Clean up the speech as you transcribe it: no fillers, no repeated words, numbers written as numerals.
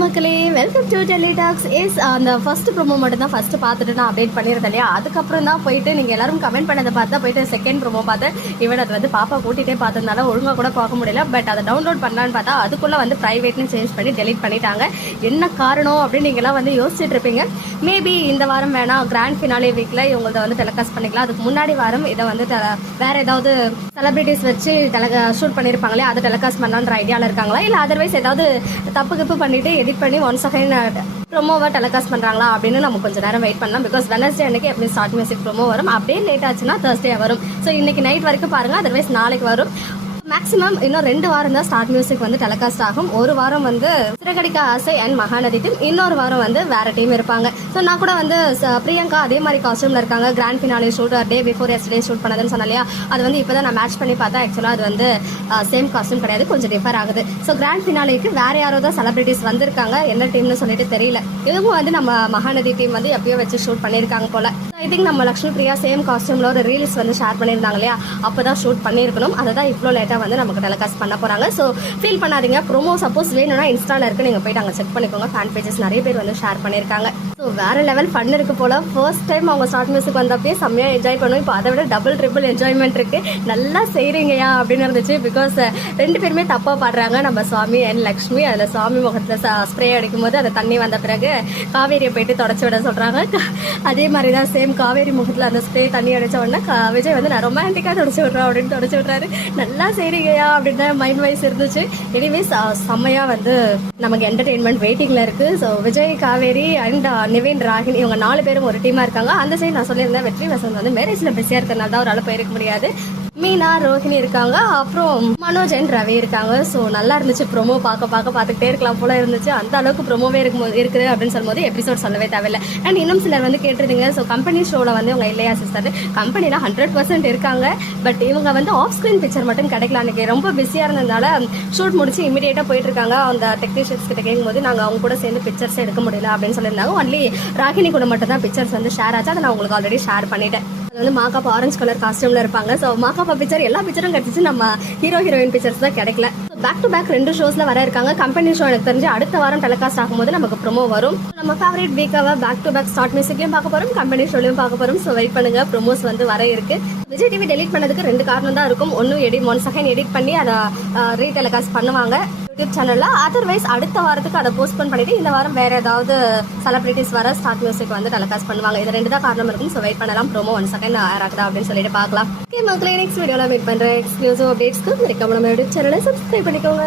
மக்களே, welcome to Delhi tax. அந்த first promo மட்டும் தான் ஃபர்ஸ்ட் பார்த்துட்டு நான் அப்டேட் பண்ணியிருந்தேன் இல்லையா. அதுக்கப்புறம் தான் போயிட்டு நீங்கள் எல்லாரும் கமெண்ட் பண்ணதை பார்த்தா போயிட்டு செகண்ட் ப்ரோமோ பார்த்தேன். இவன் அது வந்து பாப்பா கூட்டிகிட்டே பார்த்ததுனால ஒழுங்காக கூட பார்க்க முடியல. பட் அதை டவுன்லோட் பண்ணலான்னு பார்த்தா அதுக்குள்ளே வந்து ப்ரைவேட்னு சேஞ்ச் பண்ணி டெலிட் பண்ணிட்டாங்க. என்ன காரணம் அப்படின்னு நீங்கள்லாம் வந்து யோசிச்சுட்டு இருப்பீங்க. மேபி இந்த வாரம் வேணாம், கிராண்ட் ஃபினாலே வீக்கில் இவங்களத வந்து டெலிகாஸ்ட் பண்ணிக்கலாம். அதுக்கு முன்னாடி வாரம் இதை வந்து வேற ஏதாவது செலிபிரிட்டிஸ் வச்சு ஷூட் பண்ணியிருப்பாங்களே, அதை டெலிகாஸ்ட் பண்ணலான்ற ஐடியாவில் இருக்காங்களா, இல்லை அதர்வைஸ் ஏதாவது தப்பு பண்ணிட்டு எடிட் பண்ணி ஒன்ஸ் அகைன் ப்ரோமோவை டெலிகாஸ்ட் பண்ணுறாங்களா அப்படின்னு நம்ம கொஞ்சம் நேரம் வெயிட் பண்ணலாம். பிகாஸ் வெனஸ்டே அன்னைக்கு எப்படி ஸ்டார்ட் மியூசிக் ப்ரோமோ வரும், அப்படியே லேட் ஆச்சுன்னா Thursday வரும். ஸோ இன்னைக்கு நைட் வரைக்கும் பாருங்கள், அதர்வைஸ் நாளைக்கு வரும். மேக்ஸிமம் இன்னும் 2 வாரம் தான் ஸ்டார்ட் மியூசிக் வந்து டெலிகாஸ்ட் ஆகும். ஒரு வாரம் வந்து சிறகடிக்க ஆசை அண்ட் மகாநதி டீம், இன்னொரு வாரம் வந்து வேற டீம் இருப்பாங்க. ஸோ நான் கூட வந்து பிரியங்கா அதே மாதிரி காஸ்டியூம்ல இருக்காங்க. Grand finale shoot day before yesterday shoot பண்ணதுன்னு சொன்னாலையா, அது வந்து இப்போதான் நான் மேட்ச் பண்ணி பார்த்தா ஆக்சுவலாக அது வந்து சேம் காஸ்டியூம் கிடையாது, கொஞ்சம் டிஃபர் ஆகுது. ஸோ கிராண்ட் ஃபினாலேக்கு வேற யாரோ தான் செலிபிரிட்டிஸ் வந்திருக்காங்க, என்ன டீம்னு சொல்லிட்டு தெரியல. இவங்க வந்து நம்ம மகாநதி டீம் வந்து எப்பயோ வச்சு ஷூட் பண்ணியிருக்காங்க போல. ஐ திங்க் நம்ம லக்ஷ்மி பிரியா சேம் காஸ்டியூம்ல ஒரு ரீல்ஸ் வந்து ஷேர் பண்ணியிருந்தாங்க இல்லையா, அப்போதான் ஷூட் பண்ணியிருக்கணும். அதை தான் இவ்வளோ லேட்டாக வந்து நமக்கு டெலிகாஸ்ட் பண்ண போறாங்க. ஸோ ஃபீல் பண்ணாதீங்க. ப்ரோமோ சப்போஸ் வேணும்னா இன்ஸ்டால இருக்கு, நீங்க போயிட்டு அங்கே செக் பண்ணிக்கோங்க. ஃபேன் பேஜஸ் நிறைய பேர் வந்து ஷேர் பண்ணியிருக்காங்க. ஸோ வேற லெவல் ஃபன் இருக்கு போல. ஃபர்ஸ்ட் டைம் அவங்க ஸ்டார்ட் மியூசிக் வந்தப்பே செம்மையா என்ஜாய் பண்ணுவோம். இப்போ அதை விட டபுள் ட்ரிபிள் என்ஜாய்மெண்ட் இருக்கு. நல்லா செய்றீங்கயா அப்படின்னு இருந்துச்சு. பிகாஸ் 2 பேருமே தப்பா பாடுறாங்க, நம்ம சுவாமி அண்ட் லக்ஷ்மி. அதில் சுவாமி முகத்துல ஸ்ப்ரே அடிக்கும் போது அந்த தண்ணி வந்த பிறகு காவேரியை போயிட்டு தொடச்சி விட சொல்றாங்க. அதே மாதிரி தான் சேம் காவேரி முகத்துல அந்த ஸ்ப்ரே தண்ணி அடிச்ச உடனே விஜய் வந்து நான் ரொமான்டிக்கா தொடச்சி விடுறேன் அப்படின்னு தொடச்சி விடுறாரு. நல்லா செய்றீங்கயா அப்படின்னு மைண்ட் வைஸ் இருந்துச்சு. எனிவேஸ் செம்மையா வந்து நமக்கு என்டர்டெயின்மெண்ட் வெயிட்டிங்ல இருக்கு. ஸோ விஜய், காவேரி அண்ட் நிவின், ராகினி இவங்க 4 பேரும் ஒரு டீமா இருக்காங்க. அந்த சைடு நான் சொல்லியிருந்தேன் வெற்றி வசந்த் வந்து மேரேஜ்ல பிஸியா இருக்கிறனால தான் ஒரு ஆள் போயிருக்க முடியாது. மீனா, ரோஹினி இருக்காங்க, அப்புறம் மனோஜ் அண்ட் ரவி இருக்காங்க. ஸோ நல்லா இருந்துச்சு. ப்ரோமோ பார்த்துக்கிட்டே இருக்கலாம் போல இருந்துச்சு. அந்த அளவுக்கு ப்ரோமோவே இருக்குது அப்படின்னு சொல்லும்போது எபிசோட் சொல்லவே தேவையில்லை. அண்ட் இன்னும் சிலர் வந்து கேட்டிருந்தீங்க, ஸோ கம்பெனி ஷோவில் வந்து இவங்க இல்லையா சிஸ்டர், கம்பெனினா 100% இருக்காங்க. பட் இவங்க வந்து ஆஃப் ஸ்க்ரீன் பிக்சர் மட்டும் கிடைக்கல. அன்னைக்கு ரொம்ப பிஸியாக இருந்ததுனால ஷூட் முடிச்சு இமீடியட்டாக போயிட்டு இருக்காங்க. அந்த டெக்னீஷியன்ஸ் கிட்ட கேட்கும்போது நாங்கள் அவங்க கூட சேர்ந்து பிக்சர்ஸ் எடுக்க முடியல அப்படின்னு சொல்லியிருந்தாங்க. ஒன்லி ராகினி கூட மட்டும் தான் பிக்சர்ஸ் வந்து ஷேர் ஆச்சு. அதை நான் உங்களுக்கு ஆல்ரெடி ஷேர் பண்ணிட்டேன். அது வந்து மாக்காப் ஆரஞ்சு கலர் காஸ்டியூம்ல இருப்பாங்க. ஸோ மாக்காப்பா பிக்சர் எல்லா பிக்சரும் கிடைச்சிச்சு, நம்ம ஹீரோயின் பிக்சர்ஸ் தான் கிடைக்கல. பேக் டு பேக் 2 ஷோஸ்ல வர இருக்காங்க. கம்பெனி ஷோ எனக்கு தெரிஞ்சு அடுத்த வாரம் டெலிகாஸ்ட் ஆகும்போது நமக்கு ப்ரோமோ வரும். நம்ம ஃபேவரட் வீக்காவை பேக் டு பேக் ஸ்டார்ட் மியூசிக்லையும் பார்க்க போறோம், கம்பெனி ஷோலையும் பார்க்க போறோம். ஸோ வெயிட் பண்ணுங்க, ப்ரோமோஸ் வந்து வர இருக்கு. விஜய் டிவி டெலிட் பண்ணதுக்கு 2 காரணம் தான் இருக்கும். ஒன்று ஒன் செகண்ட் எடிட் பண்ணி அதை ரீடெலிகாஸ்ட் பண்ணுவாங்க யூடியூப் சேனல்ல. அதர்வைஸ் அடுத்த வாரத்துக்கு அதை போஸ்ட்போன் பண்ணிட்டு இந்த வாரம் வேற ஏதாவது செலிபிரிட்டிஸ் வர ஸ்டார்ட் மியூசிக் வந்து டெலிகாஸ்ட் பண்ணுவாங்க. இது 2 தான் காரணம் இருக்கும். ஸோ வெயிட் பண்ணலாம், ப்ரோமோ 1 செகண்ட் ஆகுதா அப்படின்னு சொல்லிட்டு பார்க்கலாம். ஓகே மக்களே, நெக்ஸ்ட் வீடியோல மீட் பண்றேன். எக்ஸ்க்ளூசிவ் அப்டேட்ஸ்க்கு மறக்காம நம்ம யூடியூப் சேனலை சப்ஸ்கிரைப் பண்ணிக்கோங்க.